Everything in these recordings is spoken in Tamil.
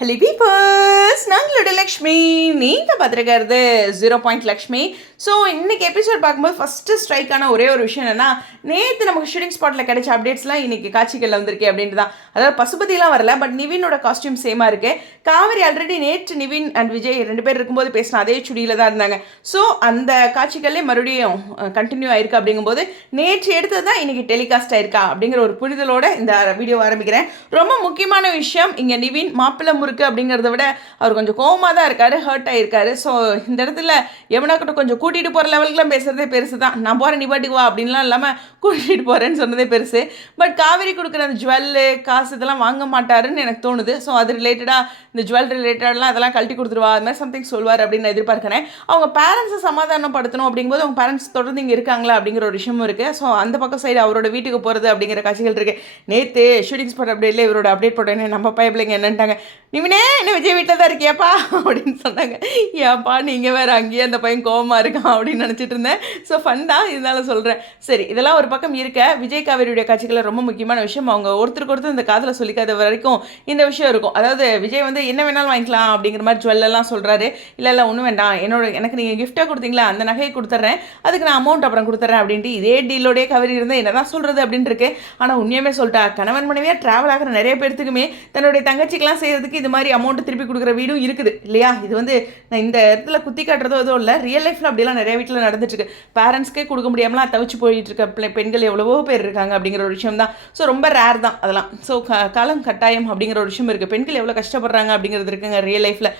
Hello peepers, நாங்களோட Lakshmi. நீங்கள் பார்த்துருக்கிறது 0 லக்ஷ்மி. ஸோ இன்றைக்கி எபிசோட் பார்க்கும்போது ஃபஸ்ட்டு ஸ்ட்ரைக்கான ஒரே ஒரு விஷயம் என்னென்னா, நேற்று நமக்கு ஷூட்டிங் ஸ்பாட்டில் கிடைச்ச அப்டேட்ஸ்லாம் இன்றைக்கி காட்சிகளில் வந்திருக்கு அப்படின்ட்டு தான். அதாவது பசுபதிலாம் வரல, பட் நிவினோட காஸ்டியூம் சேமாக இருக்குது. காவேரி ஆல்ரெடி நேற்று நிவின் அண்ட் விஜய் 2 பேர் இருக்கும்போது பேசின அதே சுடியில் தான் இருந்தாங்க. ஸோ அந்த காட்சிகளே மறுபடியும் கண்டினியூ ஆயிருக்கு. அப்படிங்கும்போது நேற்று எடுத்தது தான் இன்றைக்கி டெலிகாஸ்ட் ஆயிருக்கா அப்படிங்கிற ஒரு புரிதலோடு இந்த வீடியோ ஆரம்பிக்கிறேன். ரொம்ப முக்கியமான விஷயம், இங்கே நிவின் மாப்பிள்ளை இருக்குது அப்படிங்கிறத விட அவர் கொஞ்சம் கோவமாக தான் இருக்கார், ஹர்ட் ஆகிருக்காரு. ஸோ இந்த இடத்துல எவனாக்கிட்ட கொஞ்சம் கூட்டிகிட்டு போகிற லெவலுக்குலாம் பேசுகிறதே பெருசு தான். நான் போகிறேன், நீ பாட்டுக்கு வா அப்படின்லாம் இல்லாமல் கூட்டிகிட்டு போகிறேன்னு சொன்னதே பெருசு. பட் காவேரி கொடுக்குற அந்த ஜுவல்லு காசு இதெல்லாம் வாங்க மாட்டாருன்னு எனக்கு தோணுது. ஸோ அது ரிலேட்டடாக இந்த ஜுவல் ரிலேட்டட்லாம் அதெல்லாம் கழட்டி கொடுத்துருவா, அது மாதிரி சம்திங் சொல்வார் அப்படின்னு நான் எதிர்பார்க்குறேன். அவங்க பேரண்ட்ஸை சமாதானப்படுத்தணும் அப்படிங்கும்போது அவங்க பேரண்ட்ஸ் தொடர்ந்து இங்கே இருக்காங்களா அப்படிங்கிற ஒரு விஷயமும் இருக்குது. ஸோ அந்த பக்கம் சைடு அவரோட வீட்டுக்கு போகிறது அப்படிங்கிற காட்சிகள் இருக்குது. நேற்று ஷூட்டிங் ஸ்பாட் அப்டேட்டில் இவரோட அப்டேட் போட்டேன்னு நம்ம பைப்பிள்ளைங்க என்னன்ட்டாங்க, நிவினே என்ன விஜய் வீட்டில் தான் இருக்கியாப்பா அப்படின்னு சொன்னாங்க. ஏன்ப்பா நீங்கள் வேறு அங்கேயே அந்த பையன் கோவமாக இருக்கான் அப்படின்னு நினச்சிட்டு இருந்தேன். ஸோ ஃபன் தான், இதனால் சொல்கிறேன். சரி, இதெல்லாம் ஒரு பக்கம் இருக்க, விஜய் காவேரியுடைய காட்சிகளில் ரொம்ப முக்கியமான விஷயம், அவங்க ஒருத்தருக்கு ஒருத்தர் இந்த காதில் சொல்லிக்காத வரைக்கும் இந்த விஷயம் இருக்கும். அதாவது விஜய் வந்து என்ன வேணாலும் வாங்கிக்கலாம் அப்படிங்கிற மாதிரி ஜுவல்லெல்லாம் சொல்கிறாரு. இல்லை ஒன்றும் வேண்டாம், எனக்கு நீங்கள் கிஃப்ட்டாக கொடுத்தீங்களா அந்த நகையை கொடுத்துட்றேன், அதுக்கு நான் அமௌண்ட் அப்புறம் கொடுத்துட்றேன் அப்படின்ட்டு இதே டீலோடய காவேரி இருந்தால் என்ன தான் சொல்கிறது அப்படின்னு இருக்கு. ஆனால் உண்மையுமே சொல்லிட்டா, கணவன் மனைவியாக ட்ராவல் ஆகிற நிறைய பேர்த்துக்குமே தன்னுடைய தங்கச்சிக்கெலாம் செய்கிறதுக்கு இது மாதிரி அமௌண்ட் திருப்பி கொடுக்குற வீடும் இருக்குது இல்லையா? இது வந்து நான் இந்த இடத்துல குத்தி காட்டுறதோ எதுவும் இல்லை, ரியல் லைஃப்பில் அப்படிலாம் நிறைய வீட்டில் நடந்துட்டுருக்கு. பேரண்ட்ஸ்க்கே கொடுக்க முடியாமலாம் தவிச்சு போயிட்டு இருக்க பெண்கள் எவ்வளவோ பேர் இருக்காங்க அப்படிங்கிற ஒரு விஷயம் தான். ஸோ ரொம்ப ரேர் தான் அதெல்லாம். ஸோ காலம் கட்டாயம் அப்படிங்கிற ஒரு விஷயம் இருக்குது. பெண்கள் எவ்வளோ கஷ்டப்படுறாங்க அப்படிங்கிறது இருக்குங்க ரியல் லைஃப்பில்.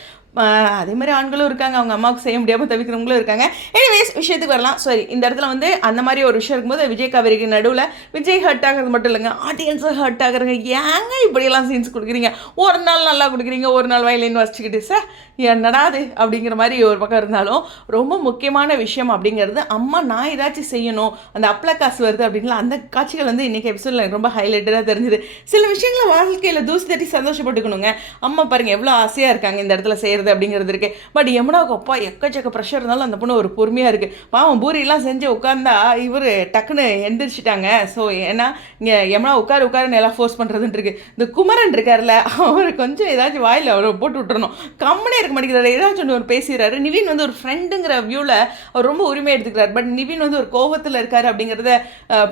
அதே மாதிரி ஆண்களும் இருக்காங்க, அவங்க அம்மாவுக்கு செய்ய முடியாமல் தவிக்கிறவங்களும் இருக்காங்க. எனிவேஸ், விஷயத்துக்கு வரலாம். சரி, இந்த இடத்துல வந்து அந்த மாதிரி ஒரு விஷயம் இருக்கும்போது விஜய் காவேரிக்கு நடுவில் விஜய் ஹர்ட் ஆகிறது மட்டும் இல்லைங்க, ஆடியன்ஸும் ஹர்ட் ஆகுறாங்க. ஏங்க இப்படியெல்லாம் சீன்ஸ் கொடுக்குறீங்க, ஒரு நாள் நல்லா கொடுக்குறீங்க, ஒரு நாள் வயலின் வச்சுக்கிட்டு சார் என்னடா அது அப்படிங்கிற மாதிரி ஒரு பக்கம் இருந்தாலும், ரொம்ப முக்கியமான விஷயம் அப்படிங்கிறது, அம்மா நான் ஏதாச்சும் செய்யணும், அந்த அப்பள காசு வருது அப்படின்லாம் அந்த காட்சிகள் வந்து இன்றைக்கி எபிசோடில் எனக்கு ரொம்ப ஹைலைட்டடாக தெரிஞ்சுது. சில விஷயங்களை வாழ்க்கையில் தூசி தட்டி சந்தோஷப்பட்டுக்கணுங்க. அம்மா பாருங்கள் எவ்வளோ ஆசையாக இருக்காங்க இந்த இடத்துல செய்கிறது அப்படிங்கிறது இருக்கு. பட் யமுனாவுக்கு அப்பா எக்கச்சக்க ப்ரெஷர் இருந்தாலும் அந்த பொண்ணு ஒரு பொறுமையாக இருக்குது. பாவம் பூரியெல்லாம் செஞ்சு உட்காந்தா இவர் டக்குன்னு எந்திரிச்சிட்டாங்க. ஸோ ஏன்னா இங்கே யமுனா உட்காருன்னு எல்லாம் ஃபோர்ஸ் பண்ணுறதுன்னு இருக்குது. இந்த குமரன் இருக்கார்ல, அவர் கொஞ்சம் ஏதாச்சும் வாயில் அவரை போட்டு விட்டுறணும். கம்மனே இருக்க மாட்டேங்கிறாரு, ஏதாச்சும் ஒன்று ஒரு பேசுகிறாரு. நிவின் வந்து ஒரு ஃப்ரெண்டுங்கிற வியூவில் அவர் ரொம்ப உரிமை எடுத்துக்கிறார். பட் நிவின் வந்து ஒரு கோபத்தில் இருக்கார் அப்படிங்கிறத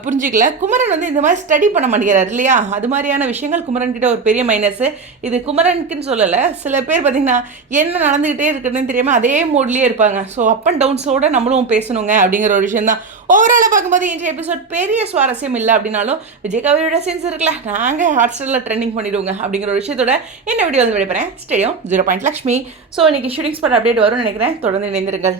புரிஞ்சிக்கல. குமரன் வந்து இந்த மாதிரி ஸ்டடி பண்ண மாட்டேங்கிறார் இல்லையா? அது மாதிரியான விஷயங்கள் குமரன் கிட்ட ஒரு பெரிய மைனஸ். இது குமரனுக்குன்னு சொல்லலை, சில பேர் பார்த்திங்கன்னா என்ன நடந்துக்கிட்டே இருக்குதுன்னு தெரியாமல் அதே மோட்லேயே இருப்பாங்க. ஸோ அப் அண்ட் டவுன்ஸோடு நம்மளும் பேசணுங்க அப்படிங்கிற ஒரு விஷயம் தான். ஓவராலாக பார்க்கும்போது இன்றைய எபிசோட் பெரிய சுவாரஸ்யம் இல்லை அப்படின்னாலும் விஜய் காவேரியோட சீன்ஸ் இருக்குல்ல, நாங்கள் ஹாட்ஸ்டாரில் ட்ரெண்டிங் பண்ணிவிடுவோங்க அப்படிங்கிற ஒரு விஷயத்தோட என்ன வீடியோ வந்து விடைபெறேன். ஸ்டேடியம் 0 லக்ஷ்மி. ஸோ இன்றைக்கி ஷூட்டிங் ஸ்பாட் அப்டேட் வரும்னு நினைக்கிறேன். தொடர்ந்து இணைந்திருங்கள்.